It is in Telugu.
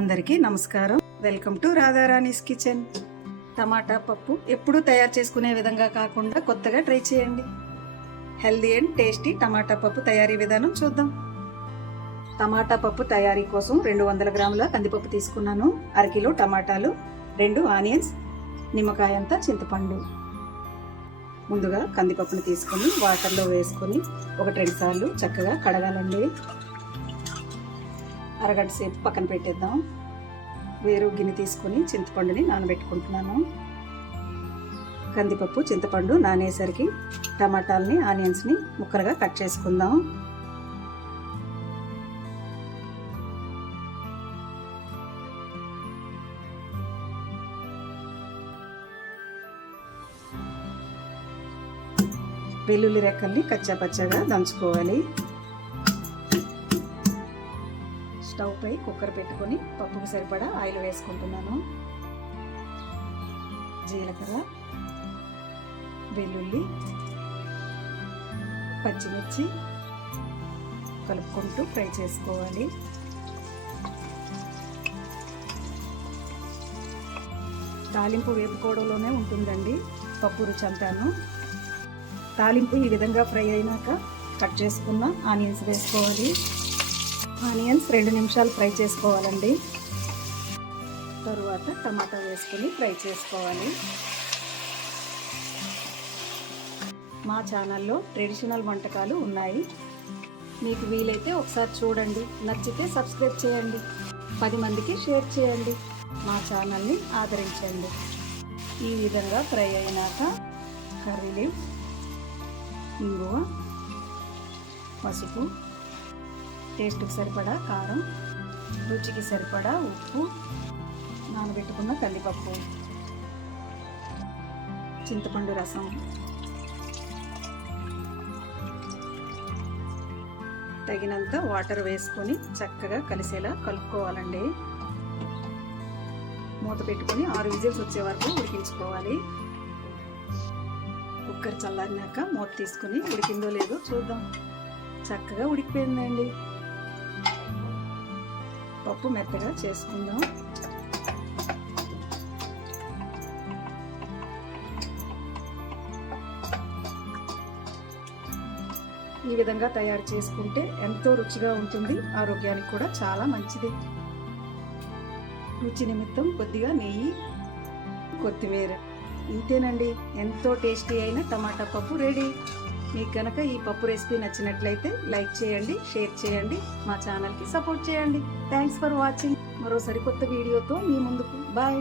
అందరికీ నమస్కారం. Welcome to Radharani's kitchen. టమాటా పప్పు ఎప్పుడూ తయారు చేసుకునే విధంగా కాకుండా కొత్తగా ట్రై చేయండి. హెల్దీ అండ్ టేస్టీ టమాటా పప్పు తయారీ విధానం చూద్దాం. టమాటా పప్పు తయారీ కోసం 200 గ్రాముల కందిపప్పు తీసుకున్నాను, అరకిలో టమాటాలు, 2 ఆనియన్స్, నిమ్మకాయ అంతా చింతపండు. ముందుగా కందిపప్పుని తీసుకొని వాటర్లో వేసుకొని 1-2 సార్లు చక్కగా కడగాలండి. అరగంట సేపు పక్కన పెట్టేద్దాం. వేరు గిన్నె తీసుకొని చింతపండుని నానబెట్టుకుంటున్నాను. కందిపప్పు చింతపండు నానేసరికి టమాటాలని ఆనియన్స్ని ముక్కలుగా కట్ చేసుకుందాం. వెల్లుల్లి రెక్కల్ని కచ్చాపచ్చాగా దంచుకోవాలి. స్టవ్ పై కుక్కర్ పెట్టుకొని పప్పుకు సరిపడా ఆయిల్ వేసుకుంటున్నాను. జీలకర్ర, వెల్లుల్లి, పచ్చిమిర్చి కలుపుకుంటూ ఫ్రై చేసుకోవాలి. తాలింపు వేపుకోవడంలోనే ఉంటుందండి పప్పు రుచి అంతాను. తాలింపు ఈ విధంగా ఫ్రై అయినాక కట్ చేసుకున్న ఆనియన్స్ వేసుకోవాలి. ఆనియన్స్ 2 నిమిషాలు ఫ్రై చేసుకోవాలండి. తరువాత టమాటా వేసుకుని ఫ్రై చేసుకోవాలి. మా ఛానల్లో ట్రెడిషనల్ వంటకాలు ఉన్నాయి, మీకు వీలైతే ఒకసారి చూడండి. నచ్చితే సబ్స్క్రైబ్ చేయండి, 10 మందికి షేర్ చేయండి. మా ఛానల్ని ఆదరించండి. ఈ విధంగా ఫ్రై అయినాక కర్రీ లీవ్స్, ఇంగువ, పసుపు, టేస్ట్కి సరిపడా కారం, రుచికి సరిపడా ఉప్పు, నానబెట్టుకున్న కందిపప్పు, చింతపండు రసం, తగినంత వాటర్ వేసుకొని చక్కగా కలిసేలా కలుపుకోవాలండి. మూత పెట్టుకొని 6 విజిల్స్ వచ్చే వరకు ఉడికించుకోవాలి. కుక్కర్ చల్లారినాక మూత తీసుకుని ఉడికిందో లేదో చూద్దాం. చక్కగా ఉడికిపోయిందండి. పప్పు మెత్తగా చేసుకుందాం. ఈ విధంగా తయారు చేసుకుంటే ఎంతో రుచిగా ఉంటుంది, ఆరోగ్యానికి కూడా చాలా మంచిది. రుచి నిమిత్తం కొద్దిగా నెయ్యి, కొత్తిమీర. ఇంతేనండి, ఎంతో టేస్టీ అయిన టమాటా పప్పు రెడీ. మీకు కనుక ఈ పప్పు రెసిపీ నచ్చినట్లయితే లైక్ చేయండి, షేర్ చేయండి, మా ఛానల్కి సపోర్ట్ చేయండి. Thanks for watching. మరో సరికొత్త వీడియోతో మీ ముందుకు. బాయ్.